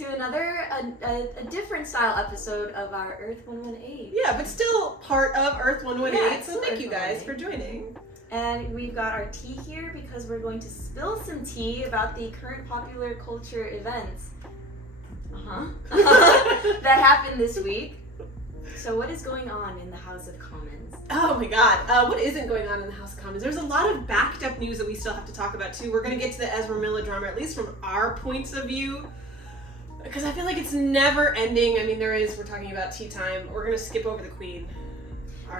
to another, a different style episode of our Earth 118. Yeah, but still part of Earth 118, Yeah, so thank Earth you guys 118. for joining. And we've got our tea here because we're going to spill some tea about the current popular culture events that happened this week. So what is going on in the House of Commons? Oh my god, what isn't going on in the House of Commons? There's a lot of backed up news that we still have to talk about too. We're going to get to the Ezra Miller drama, at least from our points of view, because I feel like it's never ending. I mean, we're talking about tea time. We're going to skip over the Queen.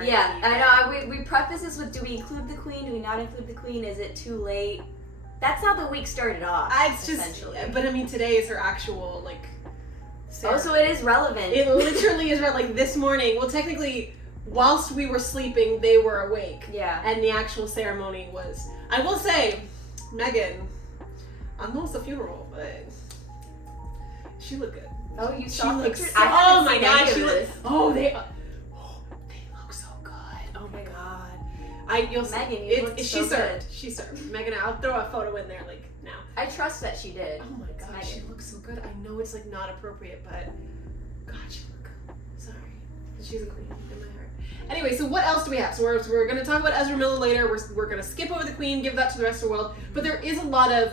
Yeah, I know. We preface this with, do we include the Queen? Do we not include the Queen? Is it too late? That's how the week started off, It's just, essentially. but I mean, today is her actual, ceremony. Oh, so it is relevant. It literally is this morning. Well, technically, whilst we were sleeping, they were awake. Yeah. And the actual ceremony was, I will say, Meghan, I know it's a funeral, but she looked good. Oh, you She saw looks pictures? so, I haven't oh my seen god, any she of looks, this. they look so good. Oh my god. You'll see. Megan, you look She so served. good. She served. Megan, I'll throw a photo in there now. I trust that she did. Oh my It's god, Megan. she looks so good. I know it's not appropriate, but god, she look. Sorry, she's a queen in my heart. Anyway, so what else do we have? So we're gonna talk about Ezra Miller later. We're gonna skip over the Queen, give that to the rest of the world. But there is a lot of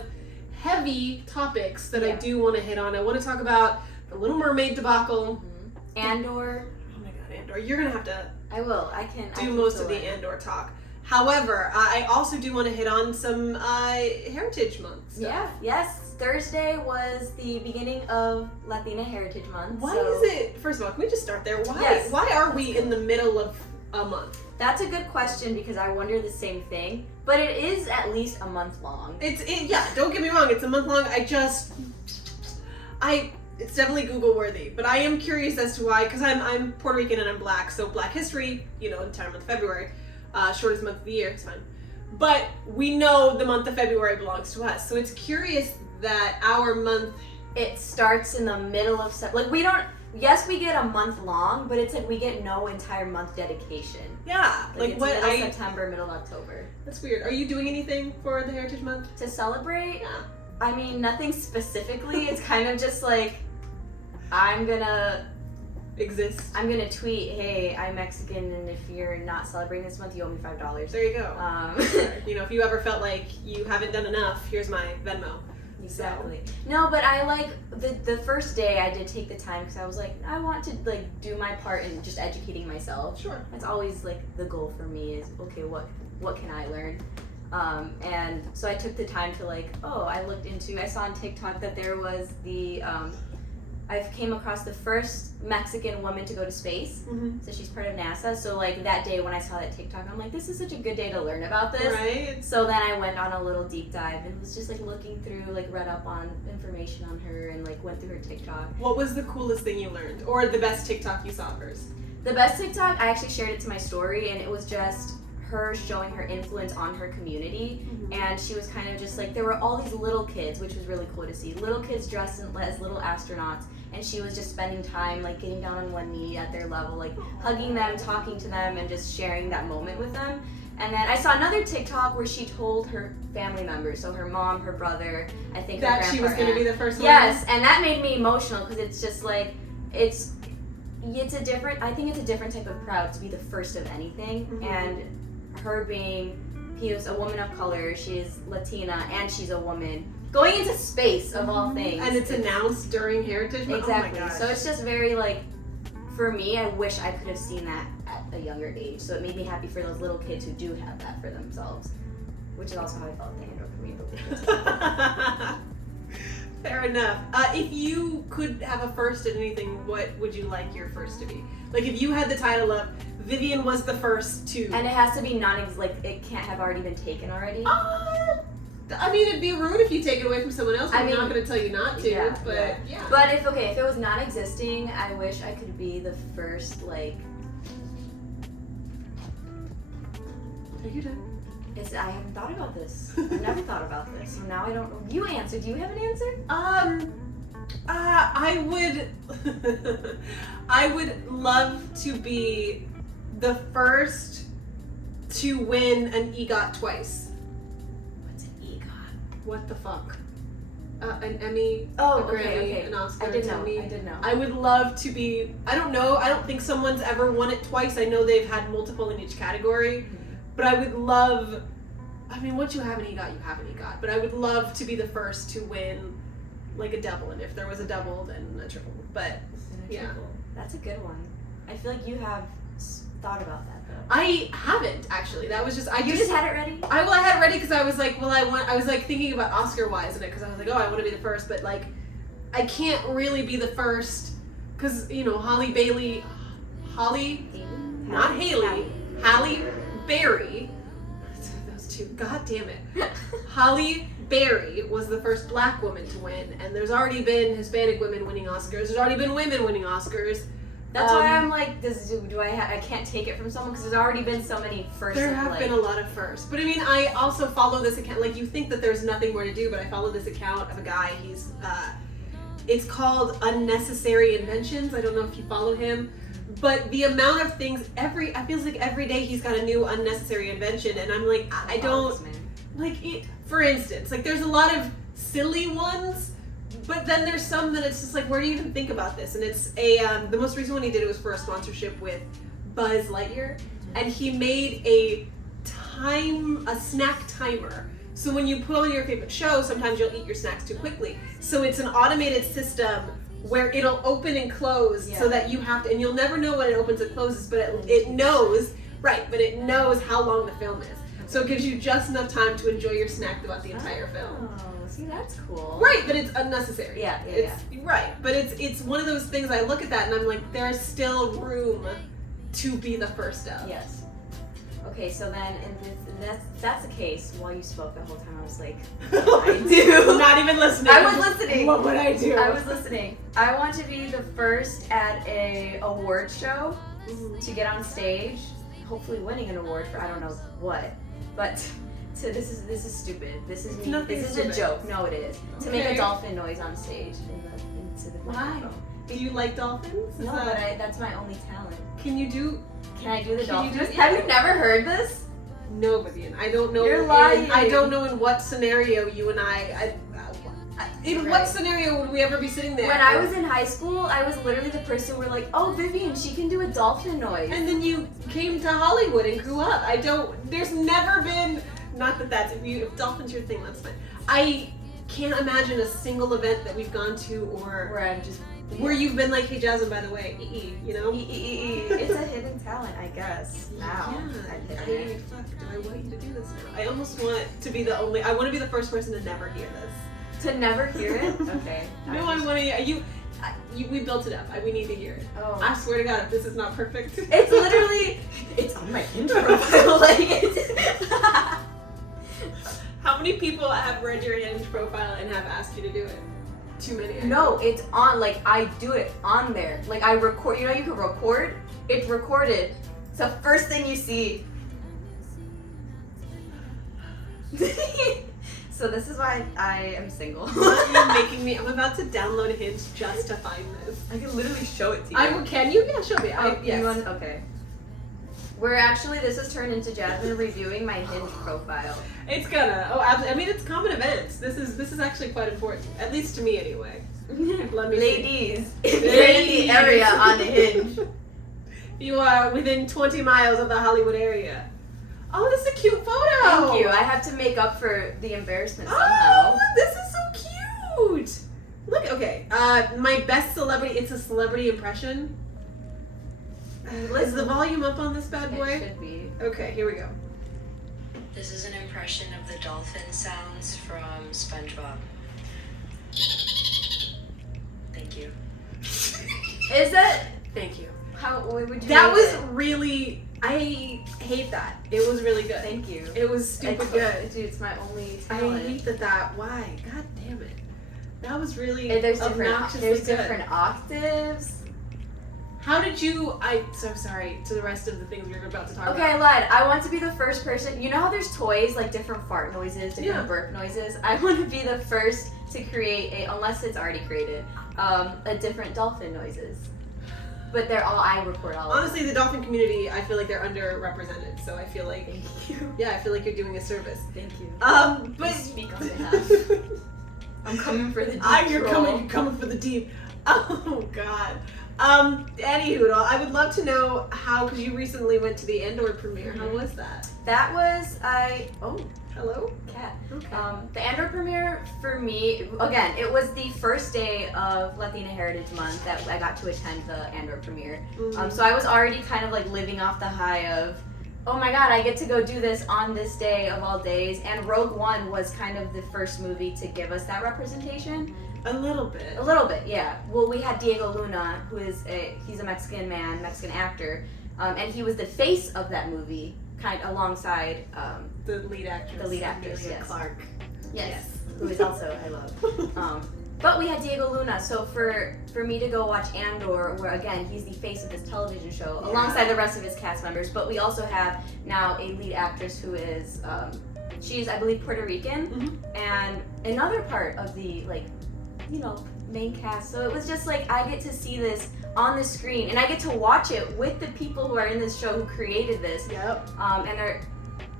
heavy topics that I do want to hit on. I want to talk about the Little Mermaid debacle. Mm-hmm. Andor. Oh my god, Andor! You're gonna have to I will. I can do most of the Andor talk. However, I also do want to hit on some Heritage Month stuff. Yeah. Yes. Thursday was the beginning of Latina Heritage Month. Why so is it? First of all, can we just start there? Why? Yes. Why are we in the middle of a month? That's a good question because I wonder the same thing. But it is at least a month long. Yeah. Don't get me wrong. It's a month long. It's definitely Google worthy, but I am curious as to why. Because I'm Puerto Rican and I'm Black, so Black History, entire month of February, shortest month of the year, it's fine. But we know the month of February belongs to us, so it's curious that our month. It starts in the middle of we don't. Yes, we get a month long, but it's we get no entire month dedication. Yeah, It's middle September, middle October. That's weird. Are you doing anything for the Heritage Month? To celebrate? Yeah. I mean, nothing specifically. It's kind of just I'm gonna tweet, hey, I'm Mexican, and if you're not celebrating this month, you owe me $5. There you go. If you ever felt like you haven't done enough, here's my Venmo. Exactly. So. No, but I the first day I did take the time because I was I want to do my part in just educating myself. Sure. That's always the goal for me is, okay, what can I learn? And so I took the time to I saw on TikTok that there was I came across the first Mexican woman to go to space. Mm-hmm. So she's part of NASA. So that day when I saw that TikTok, I'm like, this is such a good day to learn about this. Right. So then I went on a little deep dive and was just looking through, read up on information on her and went through her TikTok. What was the coolest thing you learned? Or the best TikTok you saw of hers? The best TikTok, I actually shared it to my story, and it was just her showing her influence on her community. Mm-hmm. And she was kind of just there were all these little kids, which was really cool to see. Little kids dressed as little astronauts. And she was just spending time getting down on one knee at their level, hugging them, talking to them, and just sharing that moment with them. And then I saw another TikTok where she told her family members, so her mom, her brother, I think her grandpa, that she was going to be the first one. Yes, and that made me emotional because it's just it's a different. I think it's a different type of proud to be the first of anything. Mm-hmm. And her he was a woman of color. She's Latina and she's a woman. Going into space, of all things. And it's announced during Heritage Month? Exactly. Oh my gosh. So it's just very, for me, I wish I could have seen that at a younger age. So it made me happy for those little kids who do have that for themselves. Which is also how I felt the Andor for me. Fair enough. If you could have a first at anything, what would you like your first to be? If you had the title of Vivian was the first to... And it has to be it can't have already been taken already? It'd be rude if you take it away from someone else. I'm not going to tell you not to, yeah. But if it was non-existing, I wish I could be the first, Take your time. I haven't thought about this. I've never thought about this, so now I don't know. You answer. Do you have an answer? I would love to be the first to win an EGOT twice. What's an EGOT? What the fuck? an Emmy, Oh, a Grammy, okay. an Oscar, I did an know. Emmy. I did know. I would love to be. I don't know. I don't think someone's ever won it twice. I know they've had multiple in each category, but I would love. I mean, what you have and he got, you have and he got. But I would love to be the first to win, like a double. And if there was a double, then a triple. But yeah, That's a good one. I feel like you have thought about that though. I haven't actually. That was just You just had it ready. I had it ready because I was like, well, I was like thinking about Oscar wise in it because I was like, oh, I want to be the first, but like, I can't really be the first because you know Halle Berry, those two. God damn it, Halle Berry was the first Black woman to win, and there's already been Hispanic women winning Oscars. There's already been women winning Oscars. That's why I'm like, I can't take it from someone because there's already been so many firsts. There have been a lot of firsts. But I mean, I also follow this account. Like, you think that there's nothing more to do, but I follow this account of a guy. He's, it's called Unnecessary Inventions. I don't know if you follow him. But the amount of things, I feels like every day he's got a new unnecessary invention. And I'm like, I don't, like, it, for instance, like, there's a lot of silly ones. But then there's some that it's just like, where do you even think about this? And it's the most recent one he did, it was for a sponsorship with Buzz Lightyear. And he made a snack timer. So when you put on your favorite show, sometimes you'll eat your snacks too quickly. So it's an automated system where it'll open and close so that you have to, and you'll never know when it opens and closes, but it knows, right, but it knows how long the film is. So it gives you just enough time to enjoy your snack throughout the entire film. See, that's cool. Right, but it's unnecessary. Yeah. Right, but it's one of those things I look at that and I'm like, there's still room to be the first of. Yes. Okay, so then, that's the case. While you spoke the whole time, I was like, I do. Not even listening. I was listening. What would I do? I was listening. I want to be the first at a award show to get on stage, hopefully winning an award for I don't know what, but. So this is stupid. This is me. This is a joke. No, it is. To make a dolphin noise on stage into the microphone. Do you like dolphins? No, but that's my only talent. Can I do the dolphin noise? Have you never heard this? No, Vivian. I don't know. You're lying. I don't know in what scenario you and in what scenario would we ever be sitting there? When I was in high school, I was literally the person where like, oh, Vivian, she can do a dolphin noise. And then you came to Hollywood and grew up. There's never been. Not that that's, if dolphin's your thing, that's fine. I can't imagine a single event that we've gone to or where you've been like, hey Jasmine, by the way, you know? It's a hidden talent, I guess. Now. Yeah. Fuck, do I want you to do this now? I almost want to be I want to be the first person to never hear this. To never hear it? Okay. No, I want to, we built it up. We need to hear it. Oh. I swear to God, if this is not perfect. It's literally, it's on my Hinge profile. Like, it's... How many people have read your Hinge profile and have asked you to do it? Too many. No, it's on, like, I do it on there. Like, I record, you know, you can record? It's recorded. It's the first thing you see. So this is why I am single. You're making me, I'm about to download Hinge just to find this. I can literally show it to you. Can you? Yeah, show me. Yes. Okay. This has turned into Jasmine reviewing my Hinge profile. It's gonna. Oh, I mean, it's common events. This is actually quite important, at least to me, anyway. Let me Ladies, if you're in the area on Hinge, you are within 20 miles of the Hollywood area. Oh, this is a cute photo. Thank you. I have to make up for the embarrassment somehow. Oh, this is so cute. Look, okay. My best celebrity. It's a celebrity impression. Is the volume up on this bad boy? It should be. Okay, here we go. This is an impression of the dolphin sounds from SpongeBob. Thank you. Is that? Thank you. How would you? That was really. I hate that. It was really good. Thank you. It was stupid good. Dude, it's my only talent. I hate that. Why? God damn it. That was really There's obnoxiously there's good. different octaves. How did you? I'm so sorry to the rest of the things we were about to talk about. Okay, I lied. I want to be the first person. You know how there's toys, like different fart noises, different burp noises? I want to be the first to create unless it's already created, a different dolphin noises. But I record all Honestly, of the dolphin community, I feel like they're underrepresented, so I feel like... Thank you. Yeah, I feel like you're doing a service. Thank you. But... You speak on behalf. I'm coming for the deep. You're coming for the deep. Oh God. Anywho, I would love to know how, because you recently went to the Andor premiere. How was that? That was Hello? cat. Okay. The Andor premiere for me, again, it was the first day of Latina Heritage Month that I got to attend the Andor premiere. So I was already kind of like living off the high of, oh my God, I get to go do this on this day of all days. And Rogue One was kind of the first movie to give us that representation. A little bit. A little bit, yeah. Well, we had Diego Luna, he's a Mexican actor, and he was the face of that movie, kind of alongside the lead actress. Emilia yes. Clarke. Yes. Who is also I love. But we had Diego Luna, so for me to go watch Andor, where again he's the face of this television show, alongside the rest of his cast members. But we also have now a lead actress who is she's I believe Puerto Rican, and another part of the main cast. So it was just like I get to see this on the screen, and I get to watch it with the people who are in this show who created this. Yep.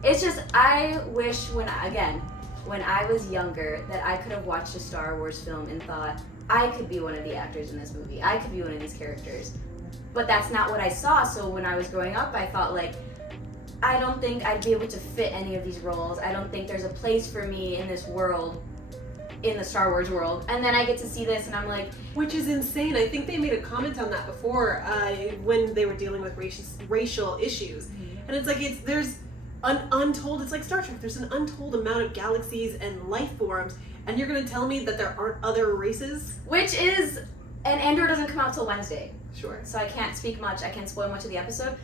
It's just, I wish when I was younger that I could have watched a Star Wars film and thought I could be one of the actors in this movie. I could be one of these characters. But that's not what I saw. So when I was growing up, I thought like, I don't think I'd be able to fit any of these roles. I don't think there's a place for me in this world, in the Star Wars world. And then I get to see this and I'm like... Which is insane. I think they made a comment on that before when they were dealing with racial issues. And it's like, there's an untold, it's like Star Trek, there's an untold amount of galaxies and life forms, and you're going to tell me that there aren't other races? Which is... And Andor doesn't come out till Wednesday. Sure. So I can't speak much, I can't spoil much of the episode.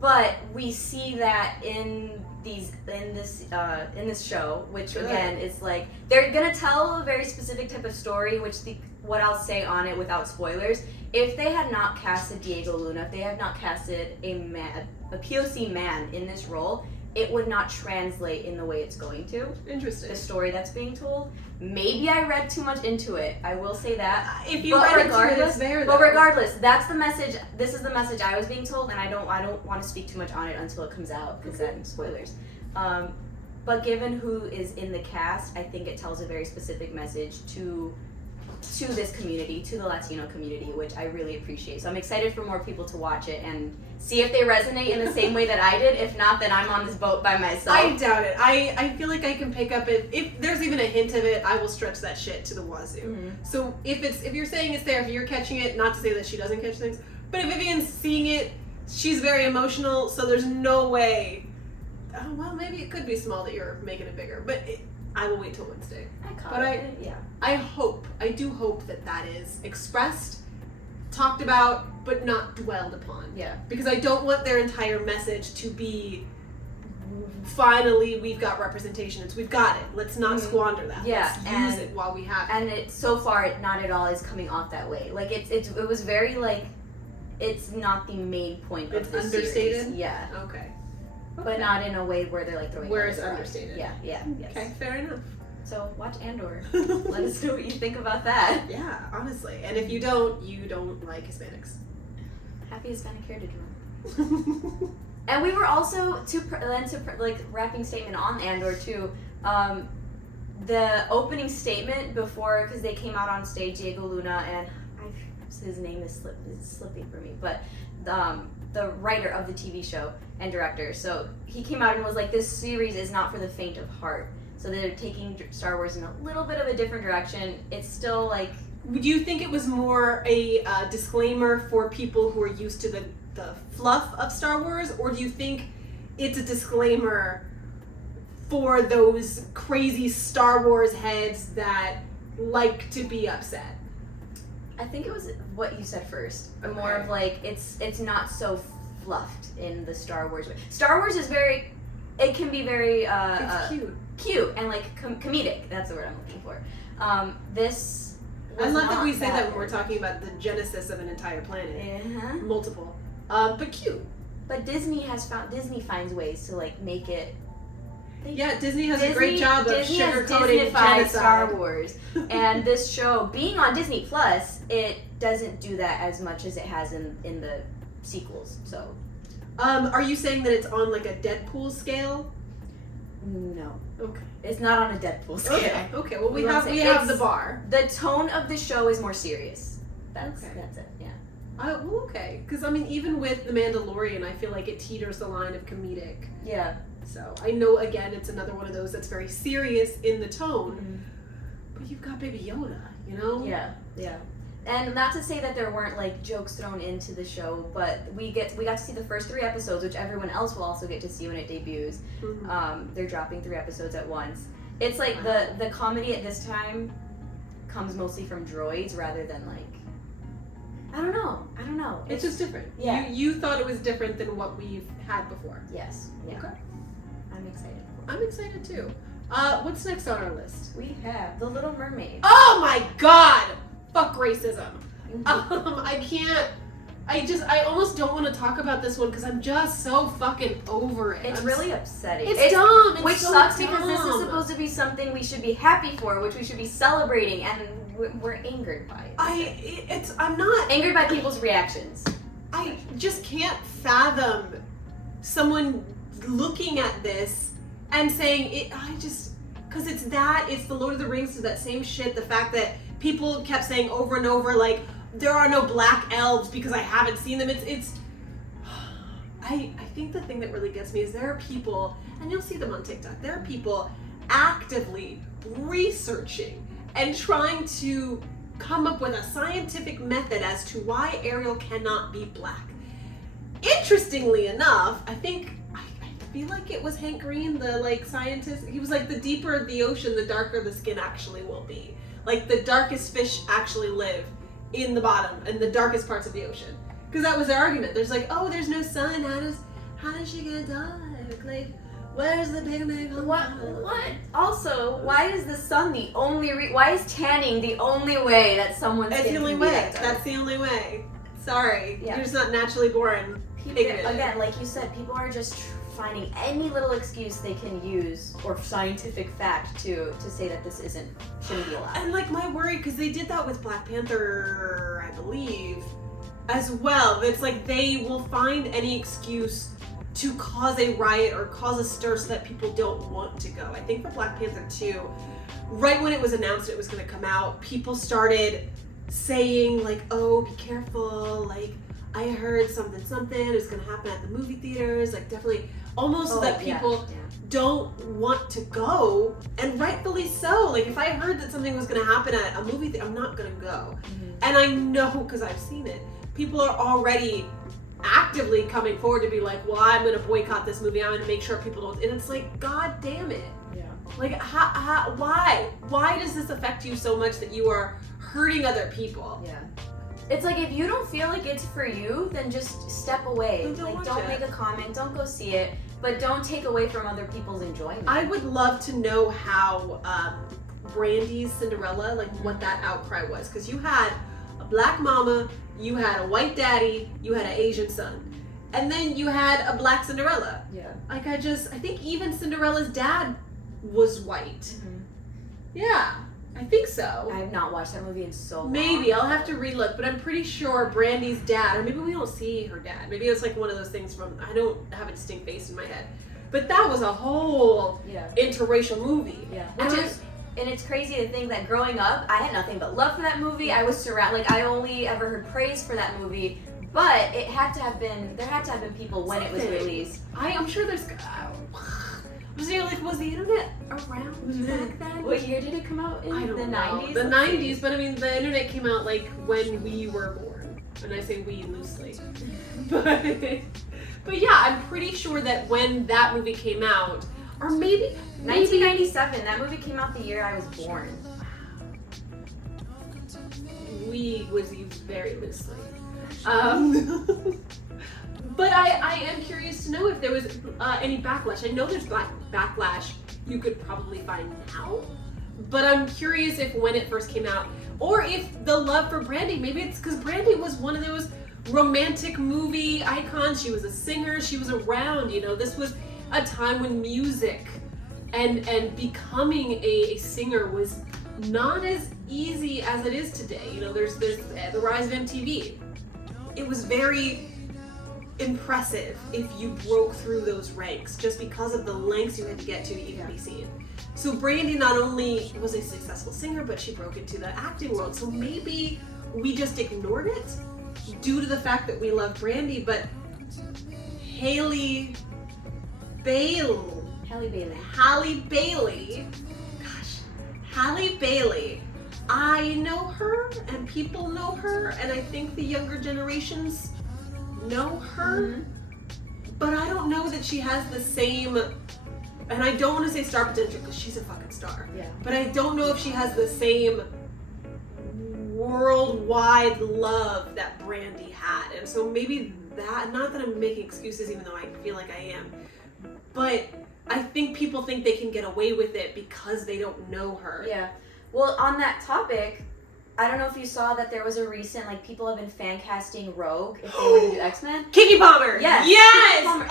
But we see that in this show, which again is like they're gonna tell a very specific type of story, which what I'll say on it without spoilers. If they had not casted Diego Luna, if they had not casted a POC man in this role, it would not translate in the way it's going to. Interesting. The story that's being told. Maybe I read too much into it. I will say that. If you read into it, it's there. But regardless, that's the message. This is the message I was being told, and I don't want to speak too much on it until it comes out, because then spoilers. But given who is in the cast, I think it tells a very specific message to this community, to the Latino community, which I really appreciate. So I'm excited for more people to watch it and see if they resonate in the same way that I did. If not, then I'm on this boat by myself. I doubt it. I feel like I can pick up it. If there's even a hint of it, I will stretch that shit to the wazoo. So if you're saying it's there, if you're catching it, not to say that she doesn't catch things, but if Vivian's seeing it, she's very emotional, so there's no way. Oh, well, maybe it could be small that you're making it bigger, but I will wait till Wednesday. I do hope that is expressed, talked about, but not dwelled upon. Yeah. Because I don't want their entire message to be, finally, we've got representation. We've got it. Let's not squander that. Yeah. Let's use it while we have it. And so far, not at all is coming off that way. Like, it was very, like, it's not the main point of this understated? series. Yeah. Okay. But not in a way where they're like throwing where it's around. understated. Yeah, yes. Okay, fair enough. So watch Andor. Let us know what you think about that. Yeah, honestly. And if you don't like Hispanics. Happy Hispanic Heritage Month. And we were also wrapping statement on Andor too. The opening statement before, because they came out on stage, Diego Luna and his name is slipping for me, but the writer of the TV show and director. So he came out and was like, this series is not for the faint of heart. So they're taking Star Wars in a little bit of a different direction. It's still like... Do you think it was more a disclaimer for people who are used to the fluff of Star Wars? Or do you think it's a disclaimer for those crazy Star Wars heads that like to be upset? I think it was what you said first. Okay. More of like, it's not so fluffed in the Star Wars way. Star Wars is very... It can be very... it's cute and like comedic. That's the word I'm looking for. This I love that we say that when we're talking about the genesis of an entire planet. Multiple. But cute. But Disney finds ways to like make it. Disney has a great job of sugarcoating genocide. Star Wars. And this show, being on Disney Plus, it doesn't do that as much as it has in the sequels. So are you saying that it's on like a Deadpool scale? No. Okay. It's not on a Deadpool scale. Okay. Well, we You know what have I'm we saying? have the It's- bar. The tone of the show is more serious. That's Okay. it. Yeah. Well, okay. Because I mean, even with The Mandalorian, I feel like it teeters the line of comedic. Yeah. So I know, again, it's another one of those that's very serious in the tone. But you've got Baby Yoda, you know? Yeah. Yeah. And not to say that there weren't like jokes thrown into the show, but we got to see the first 3 episodes, which everyone else will also get to see when it debuts. Mhm. They're dropping 3 episodes at once. It's like Wow. the comedy at this time comes mostly from droids rather than like I don't know. It's just different. Yeah. You thought it was different than what we've had before. Yes. Yeah. Okay. I'm excited. I'm excited too. What's next on our list? We have The Little Mermaid. Oh my god! Fuck racism. I can't. I almost don't want to talk about this one because I'm just so fucking over it. It's really upsetting. It's dumb. It's Which so sucks because this is dumb. supposed to be something we should be happy for, which we should be celebrating, and we're angered by it. I'm not Angered by people's reactions. I just can't fathom someone looking at this and saying it. Because it's the Lord of the Rings, is that same shit. The fact that people kept saying over and over, like, there are no black elves because I haven't seen them. I think the thing that really gets me is there are people, and you'll see them on TikTok, there are people actively researching and trying to come up with a scientific method as to why Ariel cannot be black. Interestingly enough, I feel like it was Hank Green, the like scientist. He was like, the deeper the ocean, the darker the skin actually will be. Like the darkest fish actually live in the bottom and the darkest parts of the ocean. Because that was their argument. There's like, oh, there's no sun. How does she get dark? Like, where's the pigment? What? Also, why is the sun the only why is tanning the only way that someone's That's skin the only can be way. that dark? That's the only way. Sorry. Yeah. You're just not naturally born. Pigmented. Again, like you said, people are just finding any little excuse they can use or scientific fact to say that this shouldn't be allowed. And like my worry, because they did that with Black Panther, I believe, as well. It's like they will find any excuse to cause a riot or cause a stir so that people don't want to go. I think for Black Panther 2, right when it was announced it was going to come out, people started saying like, oh, be careful, like, I heard something is going to happen at the movie theaters, like definitely, almost so that people don't want to go, and rightfully so. Like if I heard that something was going to happen at a movie theater, I'm not going to go. And I know, because I've seen it, people are already actively coming forward to be like, well, I'm going to boycott this movie, I'm going to make sure people don't, and it's like, god damn it. Yeah. Like, why does this affect you so much that you are hurting other people? Yeah. It's like if you don't feel like it's for you, then just step away. Then don't watch don't it. make a comment, don't go see it, but don't take away from other people's enjoyment. I would love to know how Brandy's Cinderella, like what that outcry was, because you had a black mama, you had a white daddy, you had an Asian son, and then you had a black Cinderella. Yeah. Like I think even Cinderella's dad was white. Yeah, I think so. I have not watched that movie in so long. Maybe I'll have to relook, but I'm pretty sure Brandy's dad, or maybe we don't see her dad. Maybe it's like one of those things from, I don't have a distinct face in my head. But that was a whole interracial movie. Yeah. And it's crazy to think that growing up, I had nothing but love for that movie. I was surrounded, I only ever heard praise for that movie, but there had to have been people when it was released. I'm sure there's, was the internet around back then? What year did it come out in? I don't the know. 90s? The 90s, but I mean, the internet came out like when we were born. And I say we loosely. But yeah, I'm pretty sure that when that movie came out, or maybe 1997. That movie came out the year I was born. we was used very loosely. But I am curious to know if there was any backlash. I know there's backlash you could probably find now, but I'm curious if when it first came out, or if the love for Brandy, maybe it's because Brandy was one of those romantic movie icons. She was a singer, she was around, you know, this was a time when music and becoming a singer was not as easy as it is today. You know, there's the rise of MTV. It was very impressive if you broke through those ranks just because of the lengths you had to get to even be seen. So Brandy not only was a successful singer, but she broke into the acting world. So maybe we just ignored it due to the fact that we love Brandy, but Halle Bailey. I know her and people know her, and I think the younger generations know her, but I don't know that she has the same, and I don't want to say star potential because she's a fucking star, but I don't know if she has the same worldwide love that Brandy had. And so maybe that, not that I'm making excuses even though I feel like I am, but I think people think they can get away with it because they don't know her. Yeah. Well, on that topic, I don't know if you saw that there was a recent, like, people have been fan casting Rogue if they were to do X-Men. Keke Palmer! Yes! Yes! Keke Palmer.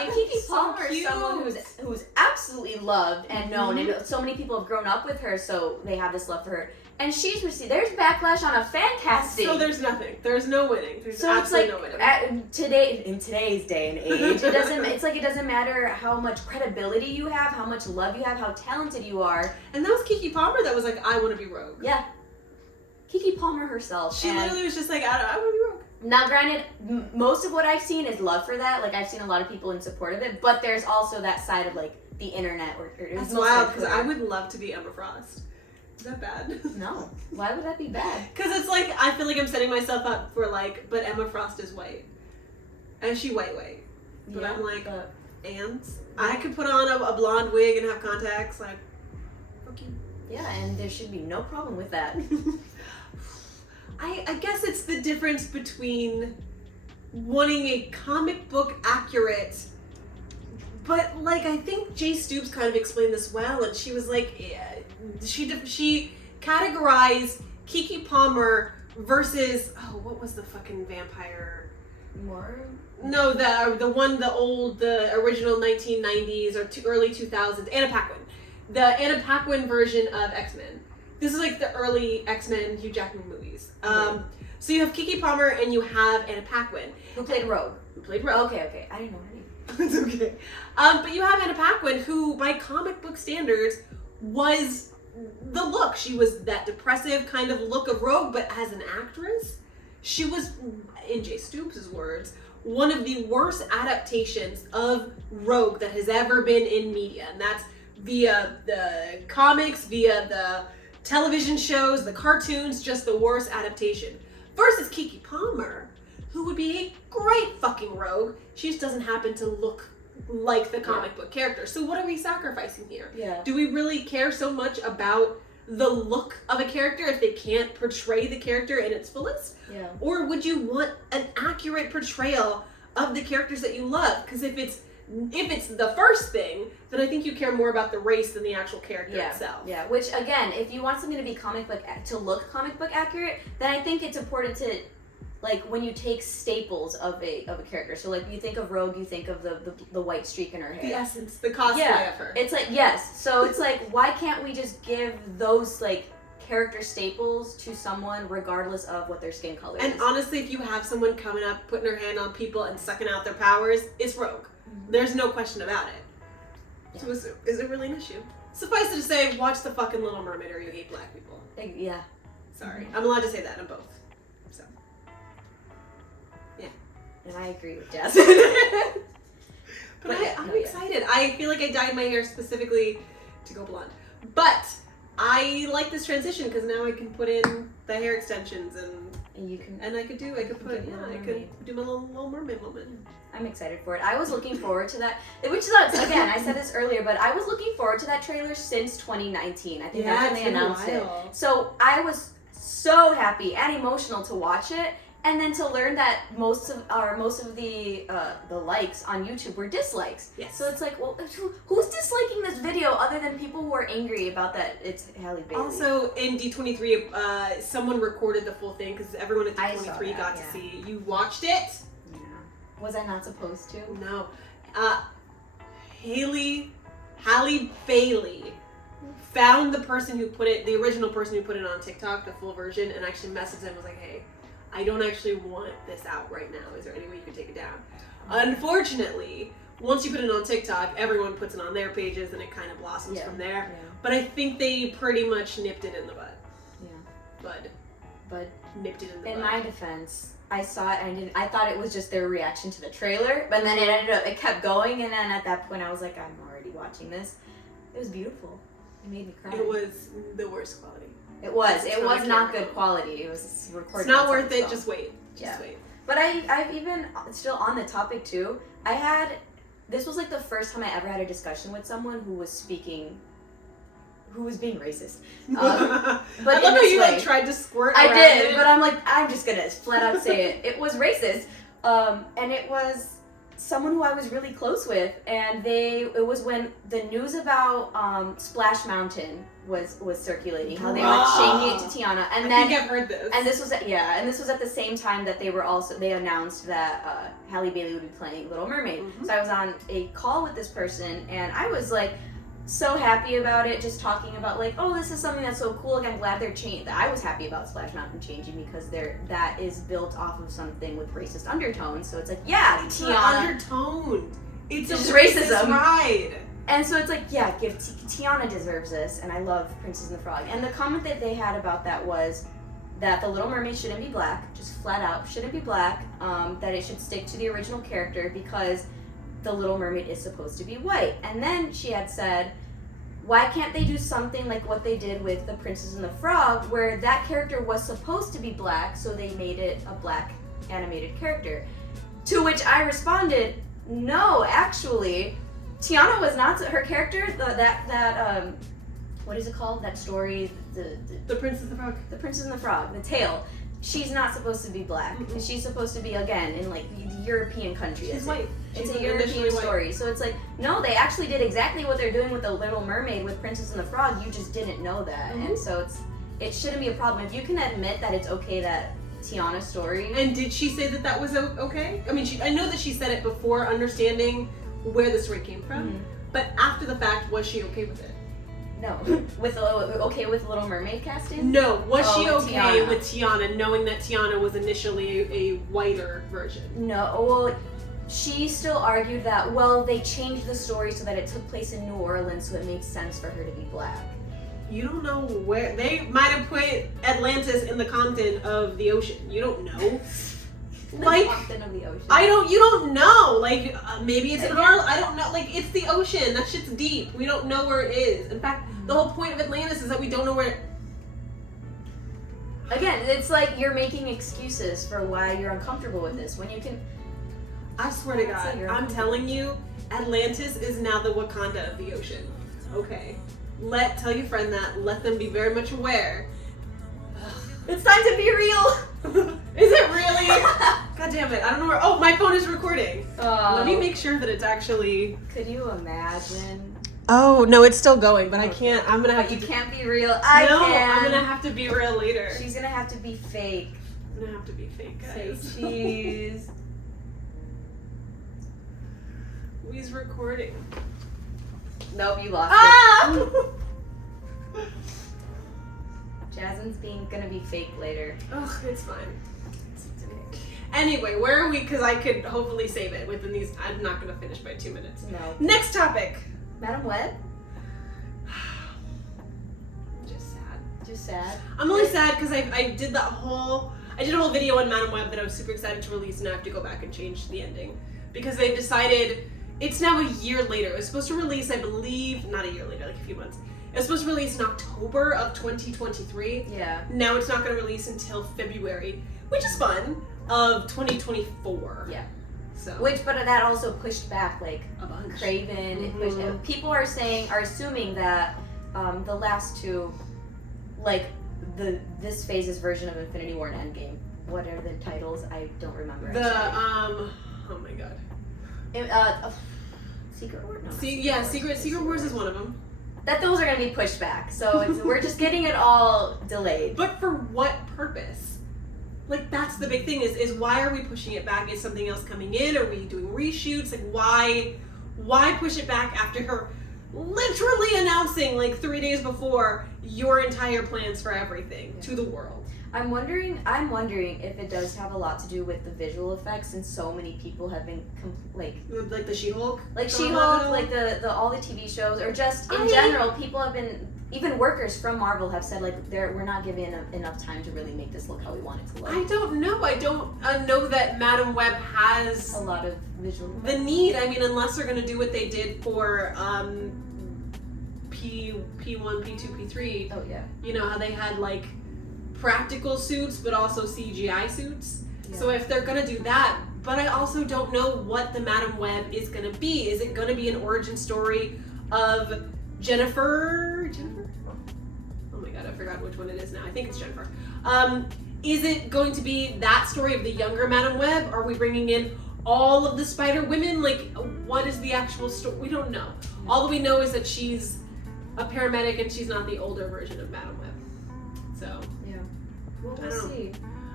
And Keke Palmer is someone who's absolutely loved and known, and so many people have grown up with her, so they have this love for her. And she's received, there's backlash on a fan casting. So there's nothing. There's no winning. There's so absolutely it's like, no winning. In today's day and age, it doesn't matter how much credibility you have, how much love you have, how talented you are. And that was Keke Palmer that was like, I want to be Rogue. Yeah. Keke Palmer herself. She literally was just like, I want to be Rogue. Now, granted, most of what I've seen is love for that. Like, I've seen a lot of people in support of it, but there's also that side of, like, the internet. That's wild, because I would love to be Emma Frost. Is that bad? No. Why would that be bad? Because it's like, I feel like I'm setting myself up for, like, but Emma Frost is white. And she white. But I'm like, and? I could put on a blonde wig and have contacts, like, fuck you. Yeah, and there should be no problem with that. I guess it's the difference between wanting a comic book accurate, but like I think Jay Stoops kind of explained this well, and she was like, she categorized Keke Palmer versus what was the fucking vampire? No, the original 1990s or early 2000s, Anna Paquin, the Anna Paquin version of X-Men. This is like the early X-Men Hugh Jackman movies. So you have Keke Palmer and you have Anna Paquin. Who played Rogue. Okay. I didn't know her name. It's okay. But you have Anna Paquin, who by comic book standards was the look. She was that depressive kind of look of Rogue, but as an actress, she was, in Jay Stoops' words, one of the worst adaptations of Rogue that has ever been in media. And that's via the comics, via the television shows, the cartoons, just the worst adaptation. Versus Keke Palmer, who would be a great fucking Rogue. She just doesn't happen to look like the comic book character. So what are we sacrificing here? Yeah. Do we really care so much about the look of a character if they can't portray the character in its fullest? Yeah. Or would you want an accurate portrayal of the characters that you love? Because if it's the first thing, then I think you care more about the race than the actual character itself. Yeah, which again, if you want something to be to look comic book accurate, then I think it's important to, like, when you take staples of a character. So like, you think of Rogue, you think of the white streak in her hair. The essence, the cosplay of her. It's like, yes. So it's like, why can't we just give those like character staples to someone regardless of what their skin color is? And honestly, if you have someone coming up, putting her hand on people and sucking out their powers, it's Rogue. There's no question about it. Yeah. So is it really an issue? Suffice it to say, watch the fucking Little Mermaid or you hate black people. Yeah. Sorry. I'm allowed to say that in both. So. Yeah. And I agree with Jasmine. but I'm excited. I feel like I dyed my hair specifically to go blonde. But I like this transition because now I can put in the hair extensions and I could do my little mermaid moment. I'm excited for it. I was looking forward to that. Which is, again, I said this earlier, but I was looking forward to that trailer since 2019. I think that's when they announced it. So I was so happy and emotional to watch it, and then to learn that most of the likes on YouTube were dislikes. Yes. So it's like, well, who's disliking this video other than people who are angry about that it's Halle Bailey? Also, in D23, someone recorded the full thing because everyone at D23 got to see. You watched it? Was I not supposed to? No. Halle Bailey found the original person who put it on TikTok, the full version, and actually messaged him and was like, hey, I don't actually want this out right now. Is there any way you could take it down? Unfortunately, once you put it on TikTok, everyone puts it on their pages and it kind of blossoms from there. Yeah. But I think they pretty much nipped it in the bud. Yeah. But nipped it in the bud. In my defense, I saw it and I thought it was just their reaction to the trailer, but then it kept going, and then at that point I was like, I'm already watching this. It was beautiful. It made me cry. It was the worst quality. It was not good quality. It was recorded. It's not worth it. Just wait. Wait. But I've even, still on the topic too, this was like the first time I ever had a discussion with someone who was being racist. But I love how you like tried to squirt I around did, it. but I'm like, I'm just gonna flat out say it. It was racist. And it was someone who I was really close with, and it was when the news about Splash Mountain was circulating, how they were changing it to Tiana, and I think I've heard this. And this was at the same time that they announced that Halle Bailey would be playing Little Mermaid. Mm-hmm. So I was on a call with this person, and I was like so happy about it, just talking about like, oh, this is something that's so cool. Like, I'm glad they're changing. I was happy about Splash Mountain changing because that is built off of something with racist undertones. So it's like, yeah, it's Tiana. not undertoned. It's just a racism. Ride. And so it's like, yeah, Tiana deserves this, and I love Princess and the Frog. And the comment that they had about that was that the Little Mermaid shouldn't be black, just flat out shouldn't be black. That it should stick to the original character because the Little Mermaid is supposed to be white. And then she had said, why can't they do something like what they did with the Princess and the Frog, where that character was supposed to be black, so they made it a black animated character? To which I responded, no, actually, Tiana was not her character. That what is it called? That story, The Princess and the Frog. The Princess and the Frog, the tale. She's not supposed to be black. Mm-hmm. She's supposed to be, again, in like the European country. She's white. It's a European story. So it's like, no, they actually did exactly what they're doing with the Little Mermaid with Princess and the Frog. You just didn't know that. Mm-hmm. And so it shouldn't be a problem. If you can admit that it's okay that Tiana's story. And did she say that was okay? I mean, I know that she said it before understanding where the story came from, Mm-hmm. but after the fact, was she okay with it? No. Okay with Little Mermaid casting? No. Was she okay Tiana. with Tiana, knowing that Tiana was initially a whiter version? No. Well, she still argued that, well, they changed the story so that it took place in New Orleans, so it makes sense for her to be black. You don't know where they might have put Atlantis in the continent of the ocean. You don't know. Like, Captain of the ocean. you don't know. Like, maybe it's in Harlem. I don't know. Like, it's the ocean. That shit's deep. We don't know where it is. In fact, the whole point of Atlantis is that we don't know where. Again, it's like you're making excuses for why you're uncomfortable with this when you can. I swear to God, I'm telling you, Atlantis is now the Wakanda of the ocean. Okay. Tell your friend that. Let them be very much aware. It's time to be real. Is it really? God damn it! I don't know where. Oh, my phone is recording. Let me make sure that it's actually. Could you imagine? Oh no, it's still going, but I can't. I'm gonna have But to. you can't be real. I can. I'm gonna have to be real later. She's gonna have to be fake. I'm gonna have to be fake, guys. Say cheese. He's recording. Nope, you lost Ah! it. Jasmine's gonna be fake later. Ugh, it's fine. Anyway, where are we? Because I could hopefully save it within these. I'm not gonna finish by 2 minutes. No. Next topic. Madam Web? Just sad. Just sad. I'm only sad because I did a whole video on Madam Web that I was super excited to release, and I have to go back and change the ending because they decided it's now a year later. It was supposed to release, I believe, not a year later, like a few months. It was supposed to release in October of 2023. Yeah. Now it's not going to release until February, which is fun, of 2024. Yeah. So. But that also pushed back like A bunch. Craven. It pushed, Mhm. people are assuming that the last two, like this phase's version of Infinity War and Endgame. What are the titles? I don't remember. Oh my god. Secret War? No. Secret Wars is one of them. That those are gonna be pushed back. So we're just getting it all delayed. But for what purpose? Like, that's the big thing is why are we pushing it back? Is something else coming in? Are we doing reshoots? Like, why push it back after her literally announcing, like, 3 days before your entire plans for everything to the world? I'm wondering if it does have a lot to do with the visual effects, since so many people have been like the She-Hulk, She-Hulk, like the all the TV shows, or just in general, people have been, even workers from Marvel have said like we're not giving enough time to really make this look how we want it to look. I don't know. I don't know that Madame Web has a lot of visual the need. I mean, unless they're going to do what they did for P1, P2, P3. Oh yeah. You know how they had like practical suits but also CGI suits. Yeah. So if they're gonna do that, but I also don't know what the Madame Web is gonna be. Is it gonna be an origin story of Jennifer? Oh my god, I forgot which one it is now. I think it's Jennifer. Is it going to be that story of the younger Madame Web? Are we bringing in all of the Spider Women? Like, what is the actual story? We don't know. All that we know is that she's a paramedic and she's not the older version of Madame Web. So well, we'll see.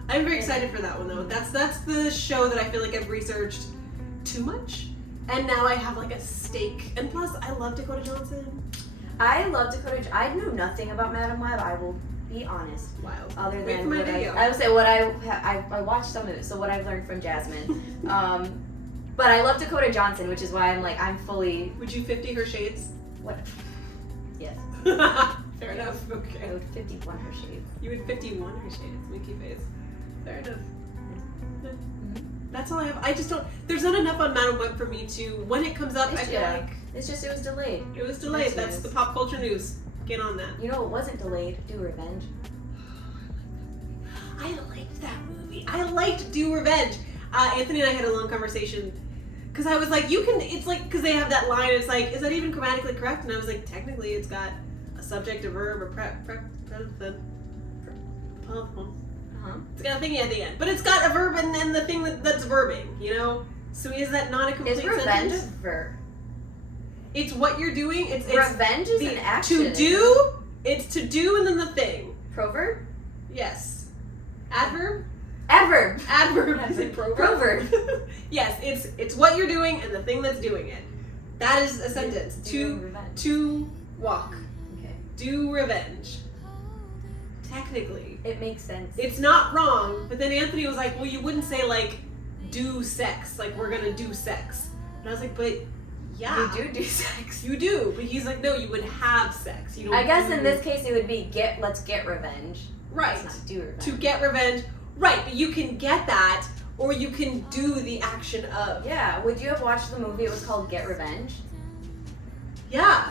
I'm very excited for that one though. That's the show that I feel like I've researched too much, and now I have like a stake. And plus, I love Dakota Johnson. I love Dakota. I knew nothing about Madame Web. I will be honest. Wild. Other Wait than for my what video. I would say what I watched some of it. So what I've learned from Jasmine. But I love Dakota Johnson, which is why I'm fully. Would you 50 her shades? What? Yes. Fair enough. Okay. I would 51 her shades. You would 51 her shades. Winky face. Fair enough. Mm-hmm. That's all I have. I just don't. There's not enough on Madame Web for me to. When it comes up, I feel like it's just it was delayed. It was delayed. That's the pop culture news. Get on that. You know what wasn't delayed? Do Revenge. I liked that movie. I liked Do Revenge. Anthony and I had a long conversation because I was like, you can. It's like because they have that line. It's like, is that even grammatically correct? And I was like, technically, it's got a subject, a verb, a It's got a thingy at the end, but it's got a verb and the thing that's verbing. You know. So is that not a complete sentence? Is revenge a verb? It's what you're doing. It's revenge is an action. To do. It's to do and then the thing. Proverb. Yes. Adverb. Adverb. Adverb. Is it proverb? Proverb. Yes, it's what you're doing and the thing that's doing it. That is a sentence. To walk. Okay. Do revenge. Technically. It makes sense. It's not wrong, but then Anthony was like, well, you wouldn't say like do sex, like we're gonna do sex. And I was like, but yeah. You do sex. You do, but he's like, no, you would have sex. You don't. I guess in this case it would be let's get revenge. Right. Let's not do revenge. To get revenge. Right, but you can get that, or you can do the action of. Yeah. Would you have watched the movie? It was called Get Revenge. Yeah.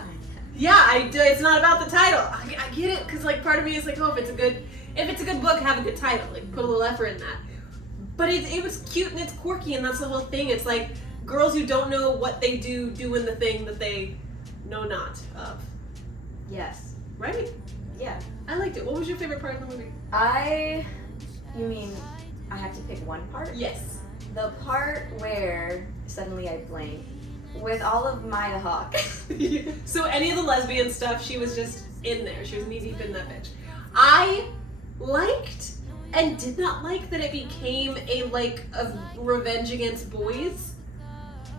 Yeah, it's not about the title. I get it, because like part of me is like, oh, if it's a good book, have a good title. Like put a little effort in that. But it was cute and it's quirky, and that's the whole thing. It's like girls who don't know what they do doing the thing that they know not of. Yes. Right? Yeah. I liked it. What was your favorite part of the movie? You mean I have to pick one part? Yes. The part where suddenly I blank with all of Maya Hawke. So any of the lesbian stuff, she was just in there. She was knee deep in that bitch. I liked and did not like that it became a revenge against boys.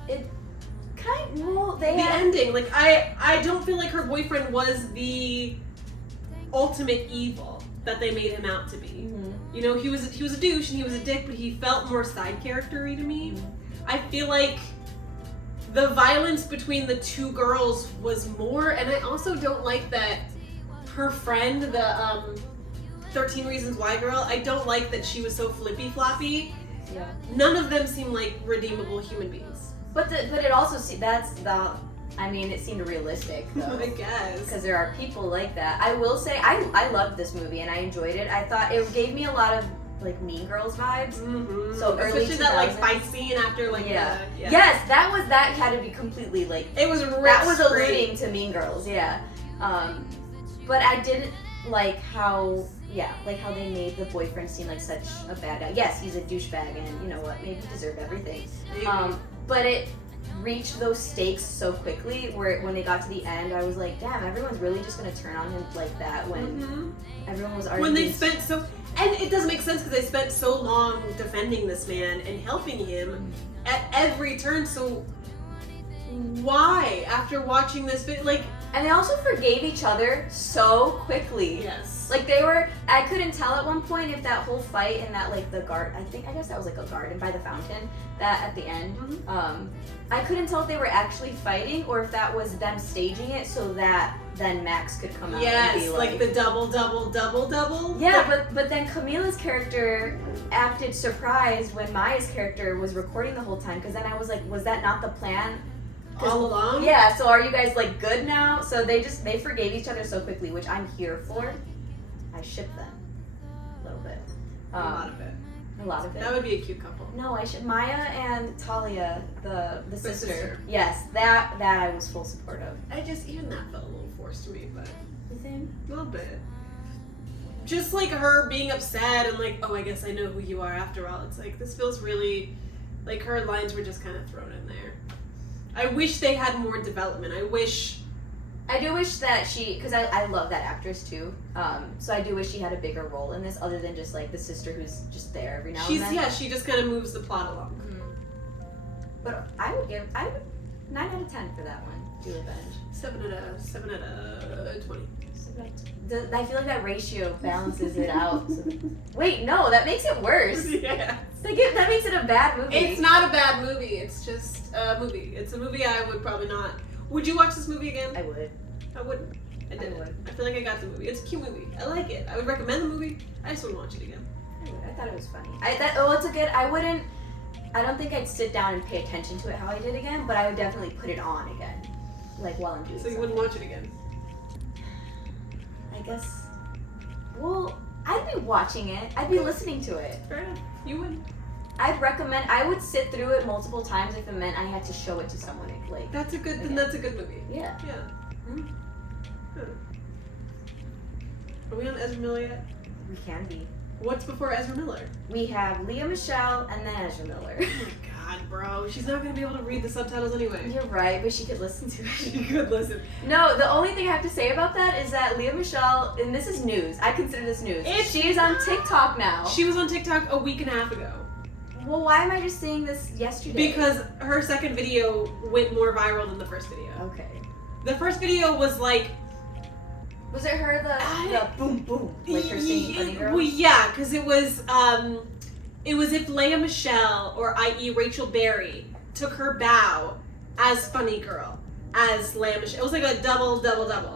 It kind of, well, the ending. Like I don't feel like her boyfriend was the ultimate evil that they made him out to be. Mm-hmm. You know, he was a douche and he was a dick, but he felt more side character-y to me. Mm-hmm. I feel like the violence between the two girls was more, and I also don't like that her friend, the 13 Reasons Why girl, I don't like that she was so flippy-floppy. Yeah. None of them seem like redeemable human beings. But it also it seemed realistic though. I guess. Because there are people like that. I will say I loved this movie and I enjoyed it. I thought it gave me a lot of like Mean Girls vibes. Mm-hmm. So early especially 2000s. That like fight scene after like Yes, that had to be completely like it was that was alluding to Mean Girls, yeah. But I didn't like how they made the boyfriend seem like such a bad guy. Yes, he's a douchebag and you know what, maybe he deserved everything. But it reached those stakes so quickly where when they got to the end I was like, damn, everyone's really just gonna turn on him like that when everyone was already when they spent and it doesn't make sense because they spent so long defending this man and helping him at every turn. So why, after watching this video, like, And they also forgave each other so quickly. Yes. Like I couldn't tell at one point if that whole fight in that like the I guess that was like a garden by the fountain, that at the end, I couldn't tell if they were actually fighting or if that was them staging it so that then Max could come out and be like the double. Yeah, but then Camila's character acted surprised when Maya's character was recording the whole time, because then I was like, was that not the plan? All along? Yeah, so are you guys like good now? So they forgave each other so quickly, which I'm here for. I ship them a little bit. A lot of it. A lot of it. That would be a cute couple. No, I should. Maya and Talia, the sister. sister. Yes, that I was full support of. Even that felt a little forced to me, but You think? a little bit. Just like her being upset and like, oh, I guess I know who you are after all. It's like, this feels really like her lines were just kind of thrown in there. I wish they had more development. I do wish that because I love that actress too. So I do wish she had a bigger role in this, other than just like the sister who's just there every now and then. Yeah, she just kind of moves the plot along. But I would 9 out of 10 for that one. Do Revenge. 7 out of 20. I feel like that ratio balances it out. So. Wait, no, that makes it worse. Yeah. That makes it a bad movie. It's not a bad movie. It's just a movie. It's a movie I would probably not. Would you watch this movie again? I would. I wouldn't. I didn't. would. I feel like I got the movie. It's a cute movie. I like it. I would recommend the movie. I just wouldn't watch it again. I thought it was funny. It's a good. I don't think I'd sit down and pay attention to it how I did again, but I would definitely put it on again, like while I'm doing. So you wouldn't watch it again? I guess. Well, I'd be watching it. I'd be listening to it. Fair enough. You wouldn't. I would sit through it multiple times if it meant I had to show it to someone. Like that's a good. Then that's a good movie. Yeah. Yeah. Are we on Ezra Miller yet? We can be. What's before Ezra Miller? We have Leah Michelle and then Ezra Miller. Oh my god, bro. She's not going to be able to read the subtitles anyway. You're right, but she could listen to it. She could listen. No, the only thing I have to say about that is that Leah Michelle, and this is news, I consider this news. She's on TikTok now. She was on TikTok a week and a half ago. Well, why am I just saying this yesterday? Because her second video went more viral than the first video. Okay. The first video was like... Was it her, the boom boom, like her singing Funny Girl? Well, yeah, because it was if Leah Michelle, or i.e. Rachel Berry, took her bow as Funny Girl, as Leah Michelle. It was like a double.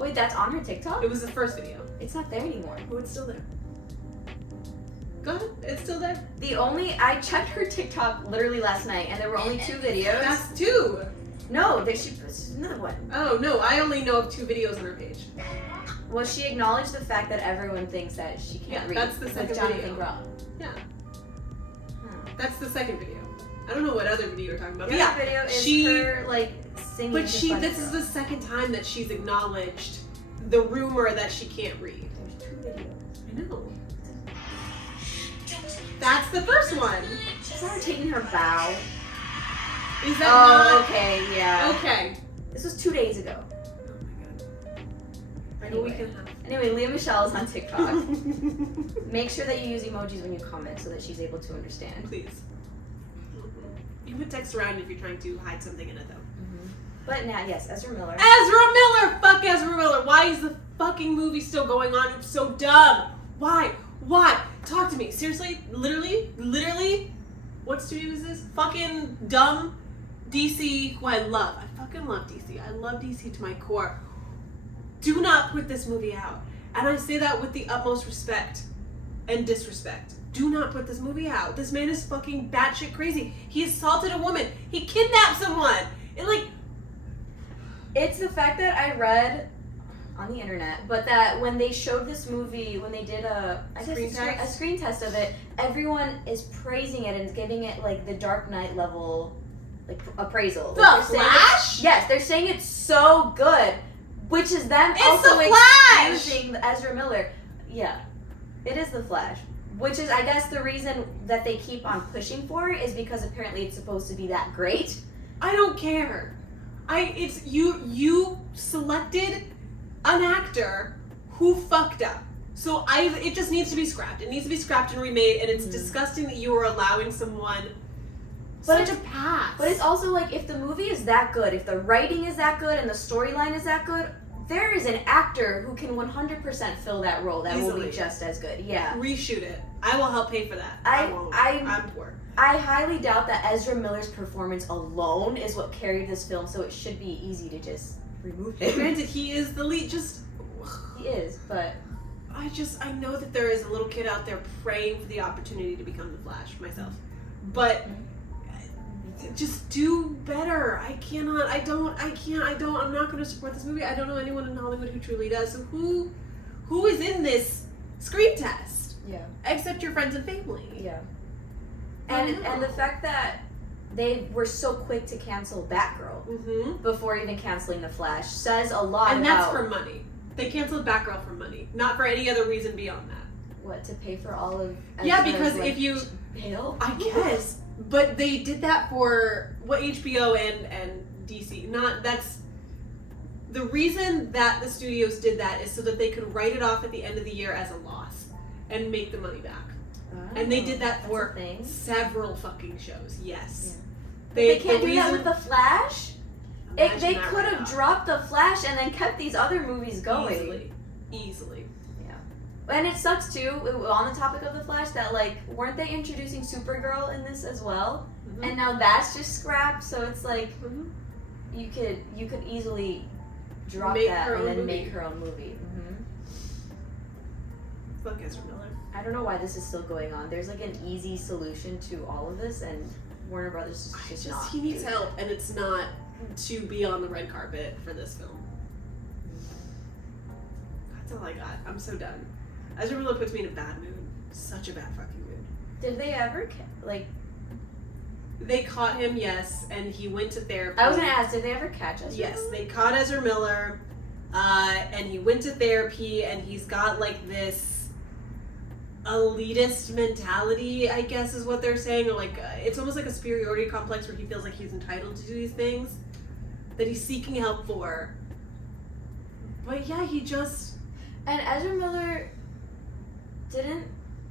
Wait, that's on her TikTok? It was the first video. It's not there anymore. Oh, it's still there. Go ahead, it's still there. I checked her TikTok literally last night, and there were only 2 videos. That's 2. No, there's another one. Oh, no, I only know of 2 videos on her page. Well, she acknowledged the fact that everyone thinks that she can't read. That's the second Jonathan video. Groff. Yeah. That's the second video. I don't know what other video you're talking about. The other video is her, like, singing. But this is the second time that she's acknowledged the rumor that she can't read. There's 2 videos. I know. That's the first one. She's not taking her bow. Is that not? Okay, yeah. Okay. This was 2 days ago. Oh my god. Anyway, Leah Michelle is on TikTok. Make sure that you use emojis when you comment so that she's able to understand. Please. You would text around if you're trying to hide something in it, though. But now, yes, Ezra Miller. Ezra Miller! Fuck Ezra Miller! Why is the fucking movie still going on? It's so dumb! Why? Talk to me. Seriously? Literally? What studio is this? Fucking dumb DC, who I love. I fucking love DC. I love DC to my core. Do not put this movie out. And I say that with the utmost respect and disrespect. Do not put this movie out. This man is fucking batshit crazy. He assaulted a woman. He kidnapped someone. It's the fact that I read on the internet, but that when they showed this movie, when they did a screen test of it, everyone is praising it and giving it like the Dark Knight level like appraisal. The like, Flash? Yes, they're saying it's so good, which is them It's also the Flash! excusing Ezra Miller. Yeah, it is the Flash. Which is, I guess, the reason that they keep on pushing for it is because apparently it's supposed to be that great. I don't care. It's you selected an actor who fucked up. So it just needs to be scrapped. It needs to be scrapped and remade, and it's disgusting that you are allowing someone such a pass. But it's also like, if the movie is that good, if the writing is that good and the storyline is that good, there is an actor who can 100% fill that role that will be Easily. just as good. Yeah. Reshoot it. I will help pay for that. I- won't. I- I'm poor. I highly doubt that Ezra Miller's performance alone is what carried this film, so it should be easy to just remove him. Granted, he is the lead. Just He is, but I know that there is a little kid out there praying for the opportunity to become the Flash myself, but just do better. I'm not going to support this movie. I don't know anyone in Hollywood who truly does. So who is in this screen test yeah. except your friends and family? Yeah. I And don't know. and the fact that they were so quick to cancel Batgirl Mm-hmm. before even canceling The Flash says a lot And about that's for money. They canceled Batgirl for money, not for any other reason beyond that. what to pay for all of Yeah, Ezra's, because like, if you, bail. I guess, but they did that for what HBO and DC. That's the reason that the studios did that is so that they could write it off at the end of the year as a loss and make the money back. And they did that that's for a thing. several fucking shows. Yes, But they can't do that with The Flash. They Imagine that could right have now. dropped The Flash and then kept these other movies going. Easily. And it sucks too, on the topic of The Flash, that like, weren't they introducing Supergirl in this as well? Mhm. And now that's just scrapped, so it's like, Mhm. you could easily drop Make that her and own then movie. make her own movie. Fuck Ezra Miller. I don't know why this is still going on. There's like an easy solution to all of this, and Warner Brothers is just not. He needs doing help, and it's not to be on the red carpet for this film. That's all I got. I'm so done. Ezra Miller puts me in a bad mood. Such a bad fucking mood. Did they ever like? They caught him, yes, and he went to therapy. I was gonna ask, did they ever catch us? Yes, they caught Ezra Miller, and he went to therapy, and he's got like this elitist mentality, I guess is what they're saying, or like it's almost like a superiority complex where he feels like he's entitled to do these things that he's seeking help for. But yeah, he just And Ezra Miller didn't,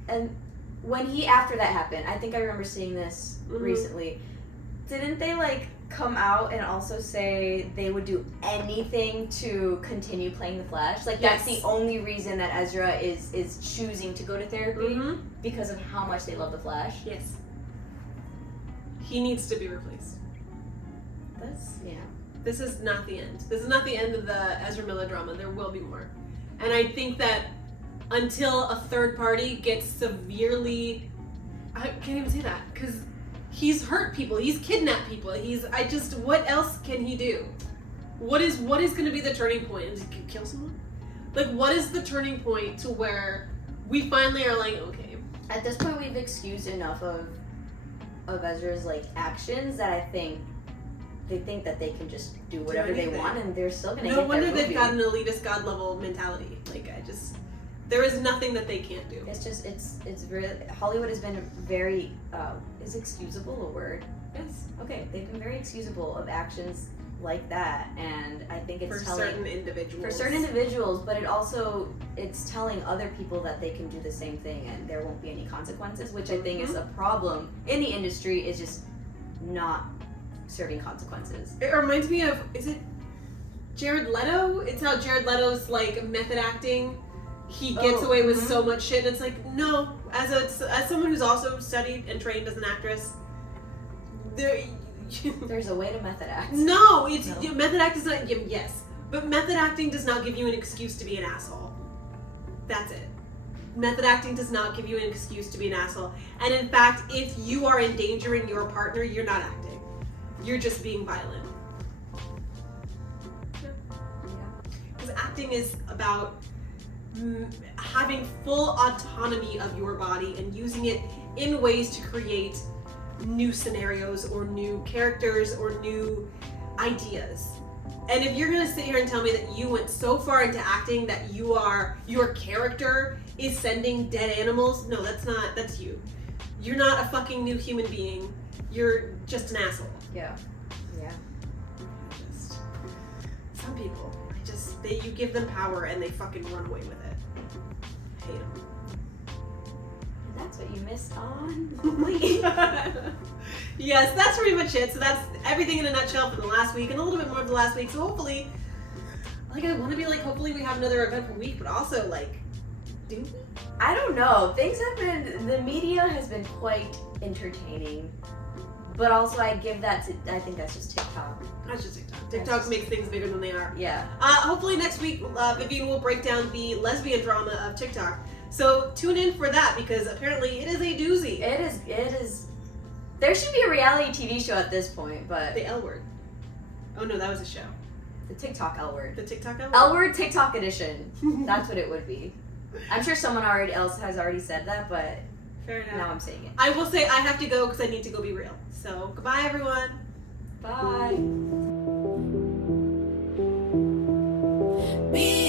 and when he, after that happened, I think I remember seeing this Mhm. recently, didn't they like come out and also say they would do anything to continue playing the Flash? Like that's Yes. the only reason that Ezra is choosing to go to therapy, Mhm. because of how much they love the Flash. yes, he needs to be replaced. That's, yeah. This is not the end. This is not the end of the Ezra Miller drama. There will be more. And I think that until a third party gets severely... I can't even say that, because he's hurt people. He's kidnapped people. What else can he do? What is going to be the turning point? Is he kill someone? Like, what is the turning point to where we finally are like, okay. At this point, we've excused enough of Ezra's like actions that I think they think that they can just do whatever they anything. want, and they're still gonna No get wonder their they've movie. got an elitist god level mentality. There is nothing that they can't do. It's just it's really, Hollywood has been very is excusable a word? Yes. Okay, they've been very excusable of actions like that, and I think it's For telling certain individuals. for certain individuals, but it's telling other people that they can do the same thing and there won't be any consequences, which I think is a problem in the industry, is just not serving consequences. It reminds me of, is it Jared Leto? It's how Jared Leto's like method acting. He gets away with so much shit. And it's like, no, as someone who's also studied and trained as an actress, There's a way to method act. no, it's No. method act is not. Yes, but method acting does not give you an excuse to be an asshole. That's it. Method acting does not give you an excuse to be an asshole. And in fact, if you are endangering your partner, you're not acting. You're just being violent. Because acting is about having full autonomy of your body and using it in ways to create new scenarios or new characters or new ideas. And if you're gonna sit here and tell me that you went so far into acting that your character is sending dead animals, no, that's you. You're not a fucking new human being. You're just an asshole. Yeah. Yeah. Some people, you give them power and they fucking run away with it. I hate them. That's what you missed on. Yes, that's pretty much it. So that's everything in a nutshell for the last week and a little bit more of the last week. So hopefully Like, I want to be like, hopefully we have another eventful week, but also, like, do we? I don't know. Things have been, the media has been quite entertaining. But also I give that to, I think that's just TikTok. That's just TikTok. TikTok makes things bigger than they are. Yeah. Hopefully next week, Vivian will break down the lesbian drama of TikTok. So tune in for that, because apparently it is a doozy. It is. There should be a reality TV show at this point, but. The L word. Oh no, that was a show. The TikTok L word. The TikTok L word? L word TikTok edition. That's what it would be. I'm sure someone else has already said that, but Fair enough. now I'm saying it. I will say I have to go because I need to go be real. So goodbye, everyone. Bye. We